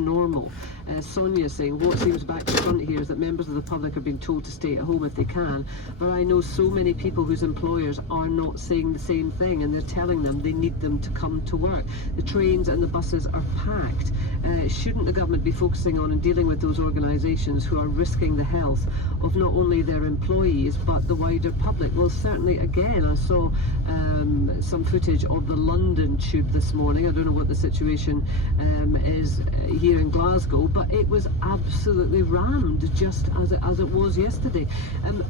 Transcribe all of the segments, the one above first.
normal. Sonia's saying what seems back to front here is that members of the public are being told to stay at home if they can, but I know so many people whose employers are not saying the same thing, and they're telling them they need them to come to work. The trains and the buses are packed. Shouldn't the government be focusing on and dealing with those organisations who are risking the health of not only their employees but the wider public? Well, certainly, again, I saw some footage of the London tube this morning. I don't know what the situation is here in Glasgow, but it was absolutely rammed, just as it was yesterday.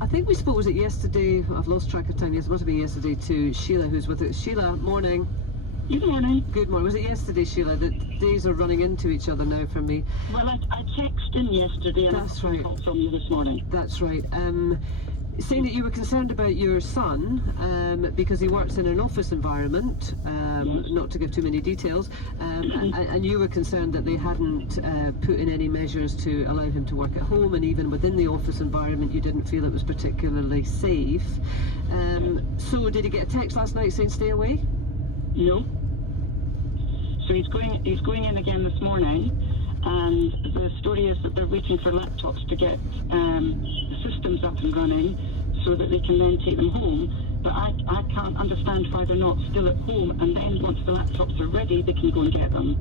I think we spoke, was it yesterday? I've lost track of time. Yes, it must have been yesterday, to Sheila, who's with us. Sheila, morning. Good morning. Good morning. Was it yesterday, Sheila, that days are running into each other now for me? Well, I texted in yesterday and That's I right. called from you this morning. That's right. Saying that you were concerned about your son because he works in an office environment, Yes. not to give too many details, and you were concerned that they hadn't put in any measures to allow him to work at home, and even within the office environment you didn't feel it was particularly safe. So did he get a text last night saying stay away? No. So he's going in again this morning, and the story is that they're waiting for laptops to get the systems up and running so that they can then take them home. But I can't understand why they're not still at home, and then once the laptops are ready, they can go and get them.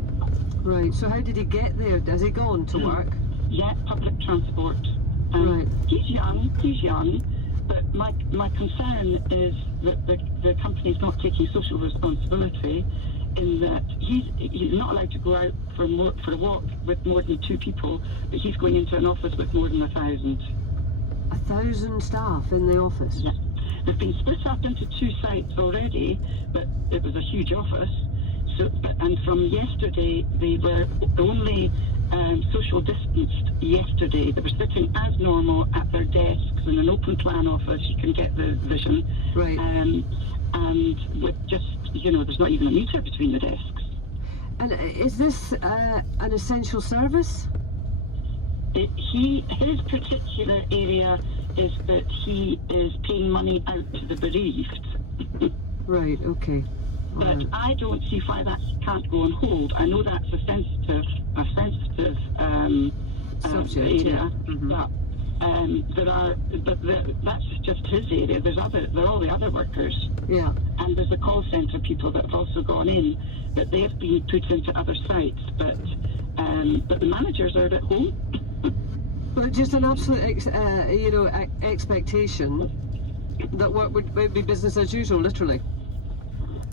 Right, so how did he get there? Has he gone to work? Yeah, public transport. Right. He's young, but my concern is that the company's not taking social responsibility, in that he's not allowed to go out for a walk with more than 2 people, but he's going into an office with more than 1,000. 1,000 staff in the office? Yeah. They've been split up into 2 sites already, but it was a huge office. And from yesterday, they were only social distanced yesterday. They were sitting as normal at their desks in an open plan office. You can get the vision. Right. And with just, there's not even a meter between the desks. And is this an essential service? His particular area is that he is paying money out to the bereaved. Right, okay. But I don't see why that can't go on hold. I know that's a sensitive Subject, area, yeah. Mm-hmm. but that's just his area. There are all the other workers. Yeah. And there's the call centre people that have also gone in, but they've been put into other sites. But the managers are at home. But just an absolute, expectation that work would be business as usual, literally.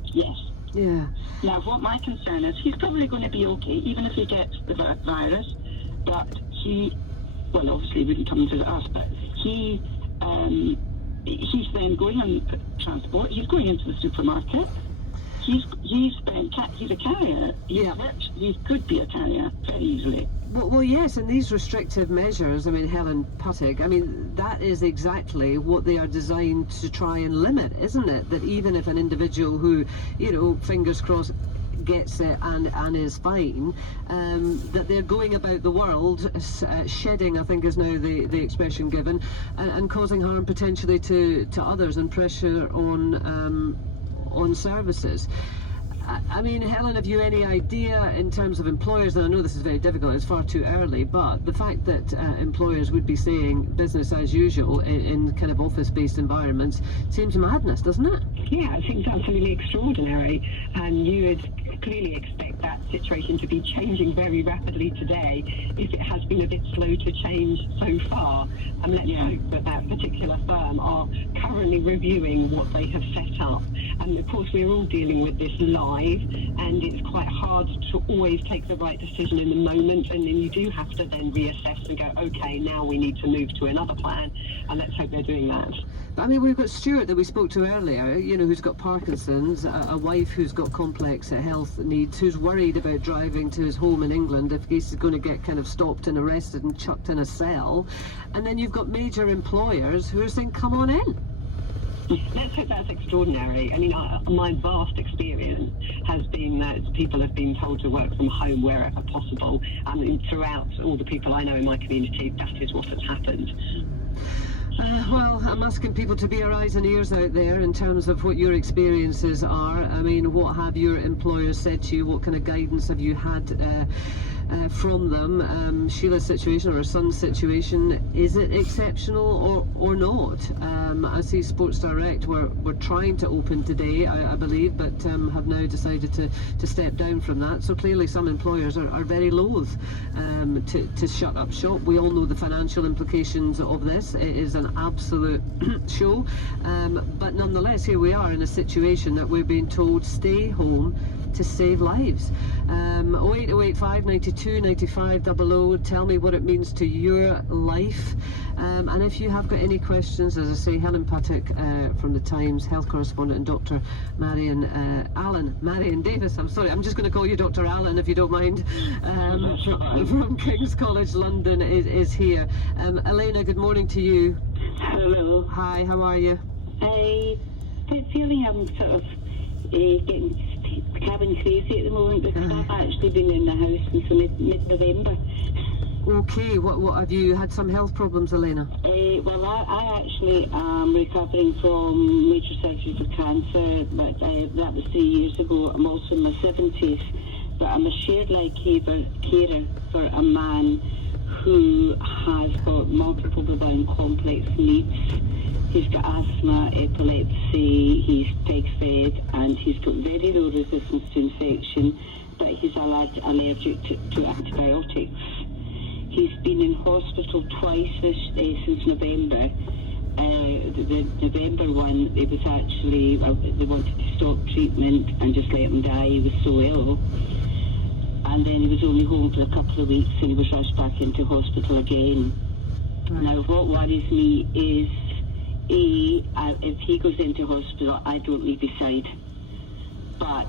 Yes. Yeah. Now, what my concern is, he's probably going to be okay, even if he gets the virus, but well, obviously he wouldn't come and visit us, but he's then going on transport, he's going into the supermarket, he's a carrier, he could be a carrier very easily. Well, yes, and these restrictive measures, Helen Puttig, that is exactly what they are designed to try and limit, isn't it? That even if an individual who, fingers crossed, gets it and is fine, that they're going about the world shedding, I think is now the expression given, and causing harm potentially to others and pressure on services. Helen, have you any idea in terms of employers, and I know this is very difficult, it's far too early, but the fact that employers would be saying business as usual in kind of office-based environments seems madness, doesn't it? Yeah, I think it's absolutely extraordinary, and you would clearly expect that situation to be changing very rapidly today if it has been a bit slow to change so far. And let's hope that particular firm are currently reviewing what they have set up. And of course we're all dealing with this live, and it's quite hard to always take the right decision in the moment, and then you do have to then reassess and go, okay, now we need to move to another plan, and let's hope they're doing that. We've got Stuart that we spoke to earlier, who's got Parkinson's, a wife who's got complex health needs, who's worried about driving to his home in England if he's going to get kind of stopped and arrested and chucked in a cell. And then you've got major employers who are saying, come on in. Let's hope that's extraordinary. My vast experience has been that people have been told to work from home wherever possible. Throughout all the people I know in my community, that is what has happened. Well, I'm asking people to be our eyes and ears out there in terms of what your experiences are. What have your employers said to you? What kind of guidance have you had from them. Sheila's situation, or her son's situation, is it exceptional or not? I see Sports Direct were trying to open today, I believe, but have now decided to step down from that. So clearly some employers are very loath to shut up shop. We all know the financial implications of this. It is an absolute show. But nonetheless, here we are in a situation that we're being told stay home to save lives. 08085 92 95 00. Tell me what it means to your life. And if you have got any questions, as I say, Helen Patek from the Times, health correspondent, and Dr. Marion Davis, I'm sorry, I'm just going to call you Dr. Allen if you don't mind, from King's College London is here. Elena, good morning to you. Hello. Hi, how are you? I get feeling I'm sort of getting cabin crazy at the moment because I've actually been in the house since mid-November. Okay, what have you had some health problems, Elena? Well, I actually am recovering from major surgery for cancer, but that was 3 years ago. I'm also in my 70s, but I'm a shared life carer for a man who has got multiple divine complex needs. He's got asthma, epilepsy, he's peg fed, and he's got very low resistance to infection, but he's allergic to antibiotics. He's been in hospital twice since November. The November one, it was actually, they wanted to stop treatment and just let him die. He was so ill. And then he was only home for a couple of weeks and he was rushed back into hospital again. Right. Now, what worries me is, if he goes into hospital, I don't leave his side. But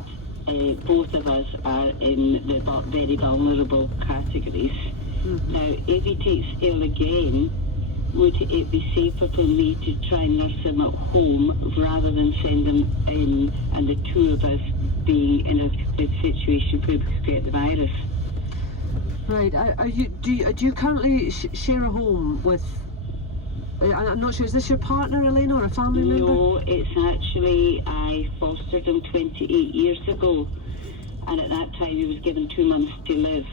both of us are in the very vulnerable categories. Mm-hmm. Now, if he takes ill again, would it be safer for me to try and nurse him at home rather than send him in and the two of us being in a good situation where we could get the virus? Right. Do you currently share a home with? I'm not sure. Is this your partner, Elena, or a family member? No, it's actually, I fostered him 28 years ago, and at that time he was given 2 months to live,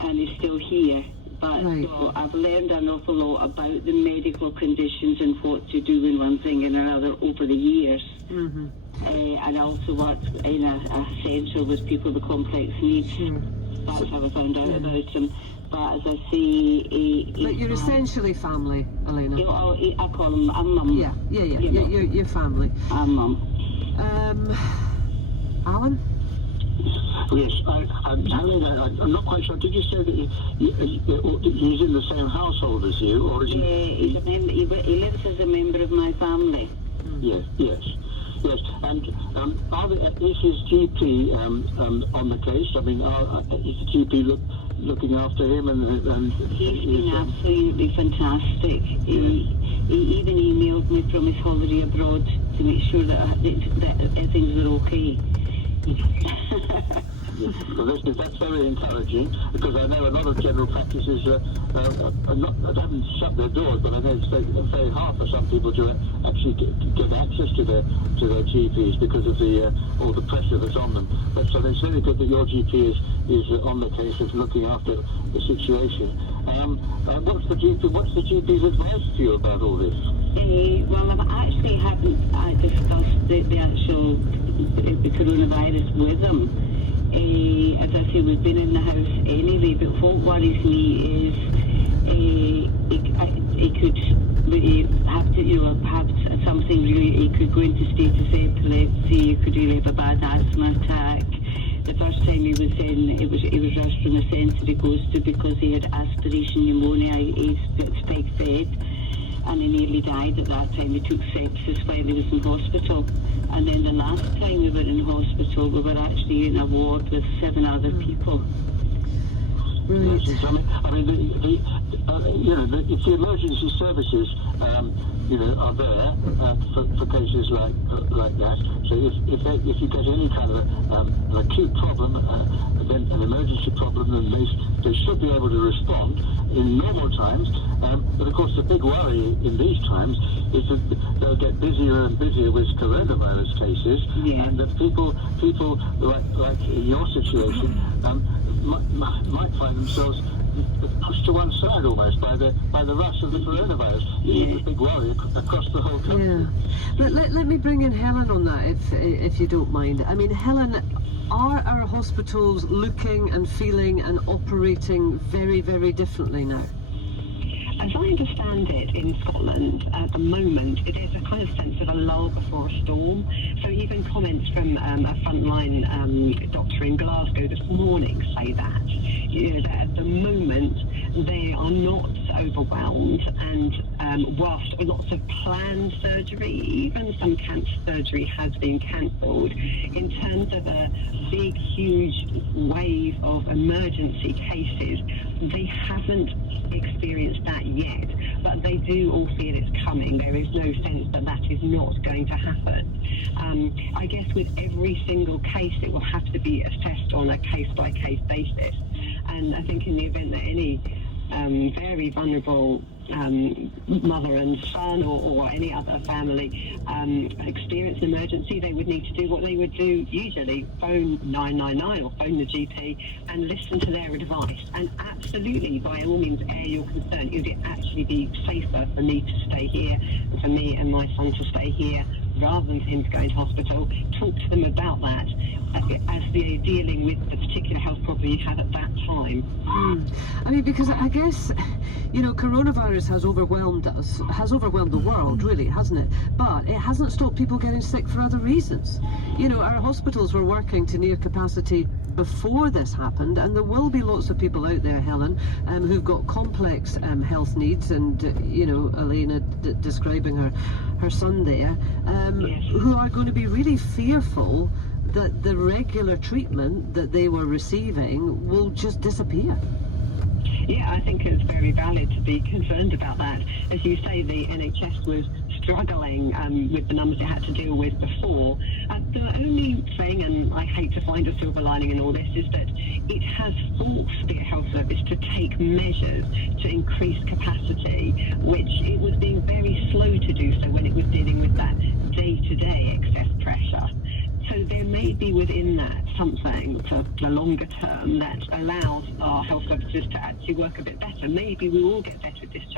and he's still here. But right. So I've learned an awful lot about the medical conditions and what to do in one thing and another over the years. Mm-hmm. And I also worked in a centre with people with complex needs. Sure. That's how I found out about him. But as I say... But you're essentially family, Elena. I call him, I'm mum. Yeah. You're family. I'm mum. Alan? Yes, I'm not quite sure. Did you say that he's in the same household as you, or is he? He's a member. He lives as a member of my family. Yes. And is his GP on the case? I mean, is the GP looking after him? And he's been absolutely fantastic. He even emailed me from his holiday abroad to make sure that things were okay. Well, that's very encouraging, because I know a lot of general practices haven't shut their doors, but I know it's very hard for some people to actually get access to their GPs because of all the pressure that's on them. But so it's very good that your GP is on the case of looking after the situation. What's the GP's advice to you about all this? Well, I actually haven't discussed the actual the coronavirus with them. As I say, we've been in the house anyway, but what worries me is he could have to, have something really, he could go into state of epilepsy, he could really have a bad asthma attack. The first time he was in, he was rushed from the centre he goes to because he had aspiration pneumonia, he's peg fed, and he nearly died at that time. He took sepsis while he was in hospital. And then the last time we were in hospital, we were actually in a ward with 7 other people. Right. I mean, if the emergency services, are there for cases like that. So if you get any kind of an acute problem, then an emergency problem, then they should be able to respond in normal times. But of course, the big worry in these times is that they'll get busier and busier with coronavirus cases, and that people like in your situation might find themselves pushed to one side almost by the rush of the coronavirus. This is a big worry across the whole country. Yeah. Let me bring in Helen on that, if you don't mind. I mean, Helen, are our hospitals looking and feeling and operating very, very differently now? As I understand it, in Scotland at the moment, it is a kind of sense of a lull before a storm. So even comments from a frontline doctor in Glasgow this morning say that, that at the moment they are not overwhelmed, and whilst lots of planned surgery, even some cancer surgery has been cancelled, in terms of a big, huge wave of emergency cases, they haven't experienced that yet, but they do all feel it's coming. There is no sense that that is not going to happen. I guess with every single case, it will have to be assessed on a case-by-case basis. And I think in the event that any very vulnerable mother and son or any other family experience an emergency, they would need to do what they would do usually, phone 999 or phone the GP and listen to their advice. And absolutely, by all means, air your concern. Would it actually be safer for me to stay here, and for me and my son to stay here, rather than for him to go into hospital? Talk to them about that as they're dealing with the particular health problem you had at that time. I mean, because I guess, coronavirus has overwhelmed us, has overwhelmed the world, really, hasn't it? But it hasn't stopped people getting sick for other reasons. Our hospitals were working to near capacity before this happened, and there will be lots of people out there, Helen, who've got complex health needs, and, Elena describing her son there, who are going to be really fearful that the regular treatment that they were receiving will just disappear. Yeah, I think it's very valid to be concerned about that. As you say, the NHS was struggling with the numbers it had to deal with before. The only thing, and I hate to find a silver lining in all this, is that it has forced the health service to take measures to increase capacity, which it was being very slow to do so when it was dealing with that day-to-day excess pressure. So there may be within that something for the longer term that allows our health services to actually work a bit better. Maybe we will get better discharge